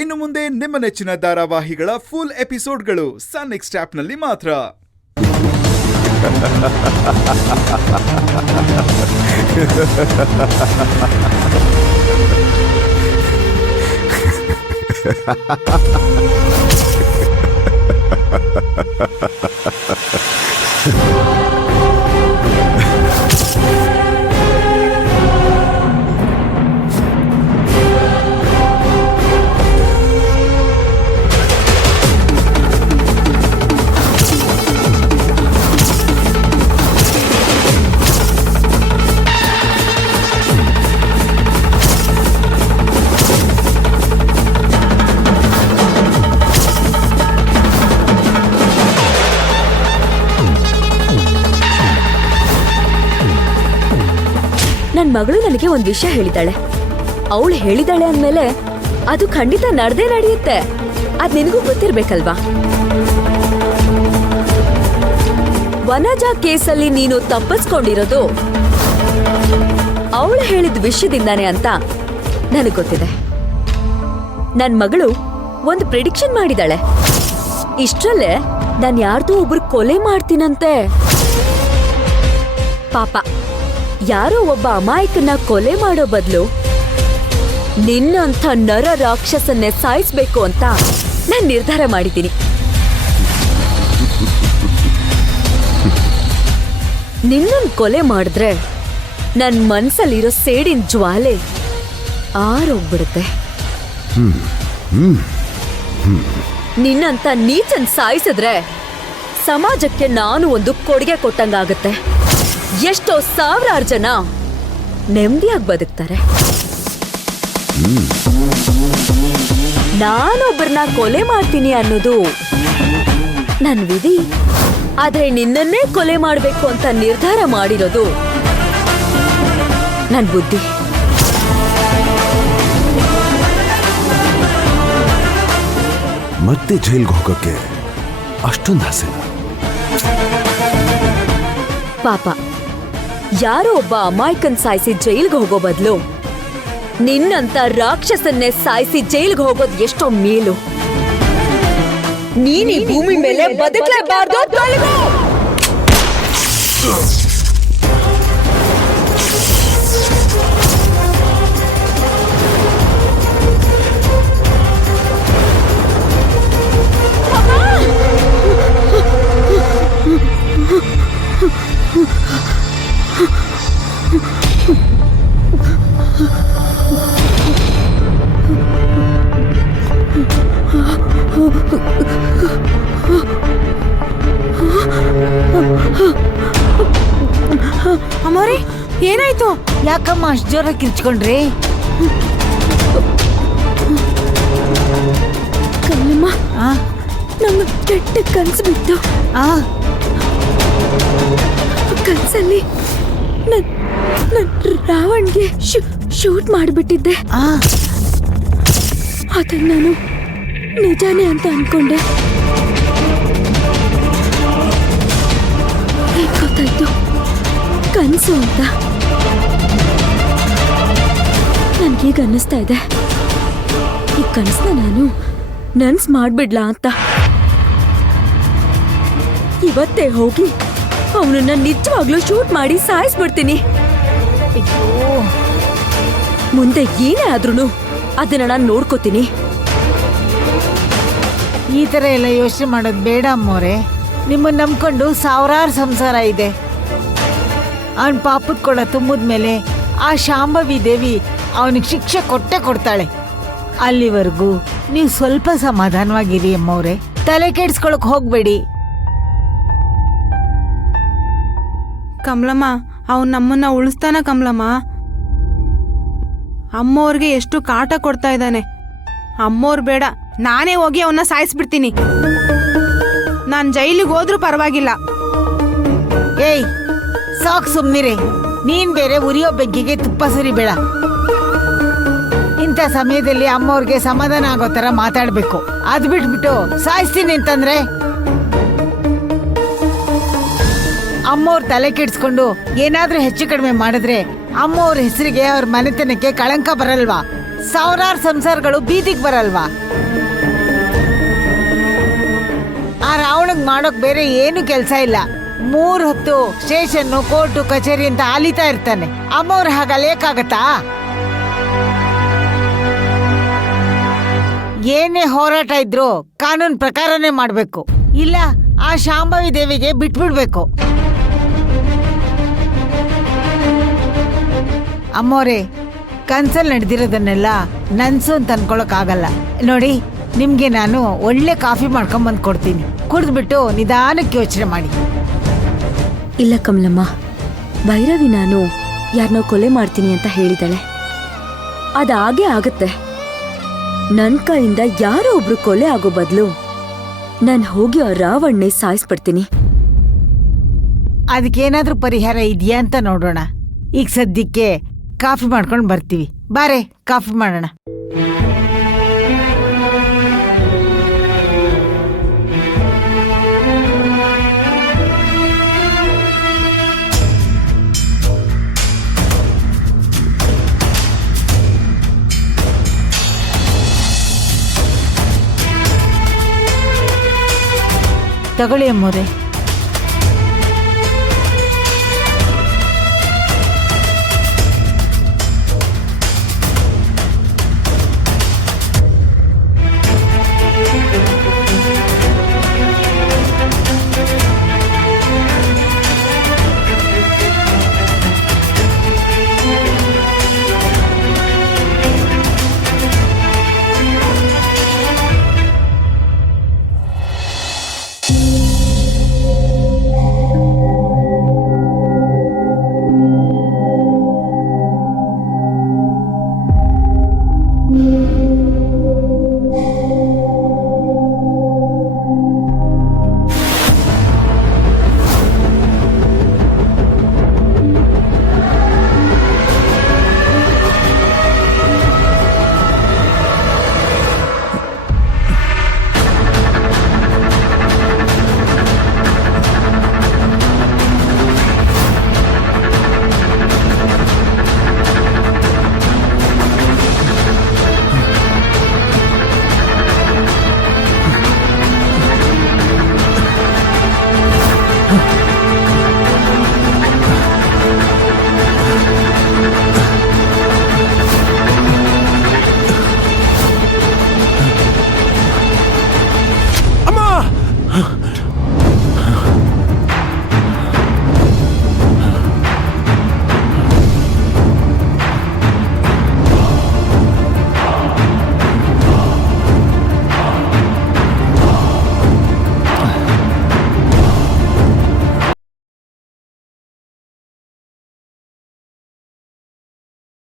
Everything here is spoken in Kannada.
ಇನ್ನು ಮುಂದೆ ನಿಮ್ಮ ನೆಚ್ಚಿನ ಧಾರಾವಾಹಿಗಳ ಫುಲ್ ಎಪಿಸೋಡ್ಗಳು ಸನ್ ನೆಕ್ಸ್ಟ್ ಆಪ್ನಲ್ಲಿ ಮಾತ್ರ. ನನ್ ಮಗಳು ನನಗೆ ಒಂದ್ ವಿಷಯ ಹೇಳಿದಾಳೆ. ಅವಳು ಹೇಳಿದಾಳೆ ಅಂದ್ಮೇಲೆ ಅದು ಖಂಡಿತ ನಡೆಯುತ್ತೆ. ಅದ್ ನಿನಗೂ ಗೊತ್ತಿರ್ಬೇಕಲ್ವಾ? ವನಜಾ ಕೇಸಲ್ಲಿ ನೀನು ತಪ್ಪಿಸ್ಕೊಂಡಿರೋದು ಅವಳು ಹೇಳಿದ ವಿಷಯದಿಂದಾನೆ ಅಂತ ನನಗ್ ಗೊತ್ತಿದೆ. ನನ್ ಮಗಳು ಒಂದು ಪ್ರಿಡಿಕ್ಷನ್ ಮಾಡಿದಾಳೆ. ಇಷ್ಟ್ರಲ್ಲೇ ನಾನ್ ಯಾರ್ದೋ ಒಬ್ರು ಕೊಲೆ ಮಾಡ್ತೀನಂತೆ. ಪಾಪ, ಯಾರೋ ಒಬ್ಬ ಅಮಾಯಕನ ಕೊಲೆ ಮಾಡೋ ಬದಲು ನಿನ್ನಂಥ ನರ ರಾಕ್ಷಸನ್ನೇ ಸಾಯಿಸ್ಬೇಕು ಅಂತ ನಾನು ನಿರ್ಧಾರ ಮಾಡಿದ್ದೀನಿ. ನಿನ್ನನ್ ಕೊಲೆ ಮಾಡಿದ್ರೆ ನನ್ ಮನ್ಸಲ್ಲಿರೋ ಸೇಡಿನ ಜ್ವಾಲೆ ಆರೋಗ್ಬಿಡುತ್ತೆ. ನಿನ್ನಂಥ ನೀಚನ್ ಸಾಯಿಸಿದ್ರೆ ಸಮಾಜಕ್ಕೆ ನಾನು ಒಂದು ಕೊಡುಗೆ ಕೊಟ್ಟಂಗಾಗತ್ತೆ. ಎಷ್ಟೋ ಸಾವಿರಾರು ಜನ ನೆಮ್ಮದಿಯಾಗಿ ಬದುಕ್ತಾರೆ. ನಾನೊಬ್ಬರನ್ನ ಕೊಲೆ ಮಾಡ್ತೀನಿ ಅನ್ನೋದು ನನ್ ವಿಧಿ. ಆದ್ರೆ ನಿನ್ನನ್ನೇ ಕೊಲೆ ಮಾಡ್ಬೇಕು ಅಂತ ನಿರ್ಧಾರ ಮಾಡಿರೋದು ನನ್ ಬುದ್ಧಿ. ಮತ್ತೆ ಜೈಲ್ಗೆ ಹೋಗಕ್ಕೆ ಅಷ್ಟೊಂದು ಆಸೆ? ಪಾಪ, ಯಾರೋ ಒಬ್ಬ ಅಮಾಯಕನ್ ಸಾಯಿಸಿ ಜೈಲ್ಗೆ ಹೋಗೋ ಬದಲು ನಿನ್ನಂತ ರಾಕ್ಷಸನ್ನೇ ಸಾಯಿಸಿ ಜೈಲ್ಗೆ ಹೋಗೋದು ಎಷ್ಟೋ ಮೇಲು. ನೀನ್ ಈ ಭೂಮಿ ಮೇಲೆ ಬದುಕಲೇಬಾರ್ದು. ತೊಲಗು! ಅಮ್ಮೋರೆ, ಏನಾಯ್ತು? ಯಾಕಮ್ಮ ಅಷ್ಟು ಜೋರಾಗಿ ಕಿರ್ಚ್ಕೊಂಡ್ರಿ? ಕಣ್ಣಮ್ಮ, ನಮ್ಮ ಕೆಟ್ಟ ಕನ್ಸು ಬಿತ್ತು. ಕನ್ಸಲ್ಲಿ ನನ್ ರಾವಣ್ಗೆ ಶೂಟ್ ಮಾಡಿಬಿಟ್ಟಿದ್ದೆ. ಅದನ್ನ ನಾನು ನಿಜಾನೇ ಅಂತ ಅನ್ಕೊಂಡೆ. ಹೇಗೆ ಗೊತ್ತಾಯ್ತು ಕನ್ಸು ಅಂತ? ನನ್ಗೀಗ ಅನ್ನಿಸ್ತಾ ಇದೆ ಈ ಕನ್ಸನ್ನ ನಾನು ನನ್ಸ್ ಮಾಡ್ಬಿಡ್ಲಾ ಅಂತ. ಇವತ್ತೇ ಹೋಗಿ ಅವನನ್ನ ನಿಜವಾಗ್ಲೂ ಶೂಟ್ ಮಾಡಿ ಸಾಯಿಸ್ಬಿಡ್ತೀನಿ. ಮುಂದೆ ಏನೇ ಆದ್ರೂ ಅದನ್ನ ನಾನು ನೋಡ್ಕೋತೀನಿ. ಈ ತರ ಎಲ್ಲ ಯೋಚನೆ ಮಾಡೋದು ಬೇಡ ಅಮ್ಮೋರೆ. ನಿಮ್ಮನ್ನ ನಂಬ್ಕೊಂಡು ಸಾವಿರಾರು ಸಂಸಾರ ಇದೆ. ಅವನ್ ಪಾಪದ ಕೊಡ ತುಂಬಿದ್ಮೇಲೆ ಆ ಶಾಂಭವಿ ದೇವಿ ಅವನಿಗೆ ಶಿಕ್ಷೆ ಕೊಟ್ಟೆ ಕೊಡ್ತಾಳೆ. ಅಲ್ಲಿವರೆಗೂ ನೀವು ಸ್ವಲ್ಪ ಸಮಾಧಾನವಾಗಿರಿ ಅಮ್ಮವ್ರೆ. ತಲೆ ಕೆಡ್ಸ್ಕೊಳಕ್ ಹೋಗ್ಬೇಡಿ. ಕಮಲಮ್ಮ, ಅವನ್ ನಮ್ಮನ್ನ ಉಳಿಸ್ತಾನ ಕಮಲಮ್ಮ. ಅಮ್ಮೋರ್ಗೆ ಎಷ್ಟು ಕಾಟ ಕೊಡ್ತಾ ಇದ್ದಾನೆ. ಅಮ್ಮೋರ್ ಬೇಡ, ನಾನೇ ಹೋಗಿ ಅವನ್ನ ಸಾಯಿಸ್ಬಿಡ್ತೀನಿ. ನಾನ್ ಜೈಲಿಗೆ ಹೋದ್ರೂ ಪರವಾಗಿಲ್ಲ. ಏಯ್ ಸಾಕ್ ಸುಮ್ನಿರೆ. ನೀನ್ ಬೇರೆ ಉರಿಯೋ ಬೆಂಕಿಗೆ ತುಪ್ಪ ಸುರಿಬೇಡ. ಇಂಥ ಸಮಯದಲ್ಲಿ ಅಮ್ಮವ್ರಿಗೆ ಸಮಾಧಾನ ಆಗೋ ತರ ಮಾತಾಡ್ಬೇಕು. ಅದ್ ಬಿಟ್ಬಿಟ್ಟು ಸಾಯಿಸ್ತೀನಿ ಅಂತಂದ್ರೆ ಅಮ್ಮವ್ರ ತಲೆ ಕೆಡ್ಸ್ಕೊಂಡು ಏನಾದ್ರೂ ಹೆಚ್ಚು ಕಡಿಮೆ ಮಾಡಿದ್ರೆ ಅಮ್ಮವ್ರ ಹೆಸರಿಗೆ ಅವ್ರ ಮನೆತನಕ್ಕೆ ಕಳಂಕ ಬರಲ್ವಾ? ಸಾವಿರಾರು ಸಂಸಾರಗಳು ಬೀದಿಗೆ ಬರಲ್ವಾ? ಆ ರಾವಣಗ್ ಮಾಡೋಕ್ ಬೇರೆ ಏನು ಕೆಲ್ಸ ಇಲ್ಲ. 3 ಹೊತ್ತು ಸ್ಟೇಷನ್ನು, ಕೋರ್ಟು, ಕಚೇರಿ ಅಂತ ಅಲಿತಾ ಇರ್ತಾನೆ. ಅಮ್ಮವ್ರ ಹಾಗಲೇಕಾಗತ್ತಾ? ಏನೇ ಹೋರಾಟ ಇದ್ರು ಕಾನೂನ್ ಪ್ರಕಾರನೇ ಮಾಡ್ಬೇಕು, ಇಲ್ಲ ಆ ಶಾಂಭವಿ ದೇವಿಗೆ ಬಿಟ್ಬಿಡ್ಬೇಕು. ಅಮ್ಮೋರೆ, ಕನ್ಸಲ್ ನಡೆದಿರೋದನ್ನೆಲ್ಲ ನನ್ಸು ಅಂತ ಅನ್ಕೊಳಕ್ ಆಗಲ್ಲ. ನೋಡಿ, ನಿಮ್ಗೆ ನಾನು ಒಳ್ಳೆ ಕಾಫಿ ಮಾಡ್ಕೊಂಬಂದು ಕೊಡ್ತೀನಿ. ಕುಡಿದ್ಬಿಟ್ಟು ನಿಧಾನಕ್ಕೆ ಯೋಚನೆ ಮಾಡಿ. ಇಲ್ಲ ಕಮಲಮ್ಮ, ಭೈರವಿ ನಾನು ಯಾರನ್ನೋ ಕೊಲೆ ಮಾಡ್ತೀನಿ ಅಂತ ಹೇಳಿದಾಳೆ. ಅದಾಗೆ ಆಗತ್ತೆ. ನನ್ ಕೈಯಿಂದ ಯಾರೋ ಒಬ್ರು ಕೊಲೆ ಆಗೋ ಬದಲು ನಾನು ಹೋಗಿ ಆ ರಾವಣ್ಣೆ ಸಾಯಿಸ್ಬಿಡ್ತೀನಿ. ಅದಕ್ಕೇನಾದ್ರೂ ಪರಿಹಾರ ಇದೆಯಾ ಅಂತ ನೋಡೋಣ. ಈಗ ಸದ್ಯಕ್ಕೆ ಕಾಫಿ ಮಾಡ್ಕೊಂಡು ಬರ್ತೀವಿ. ಬಾರೆ, ಕಾಫಿ ಮಾಡೋಣ. ತಗೊಳ್ಳಿ ಅಮ್ಮೋರೆ.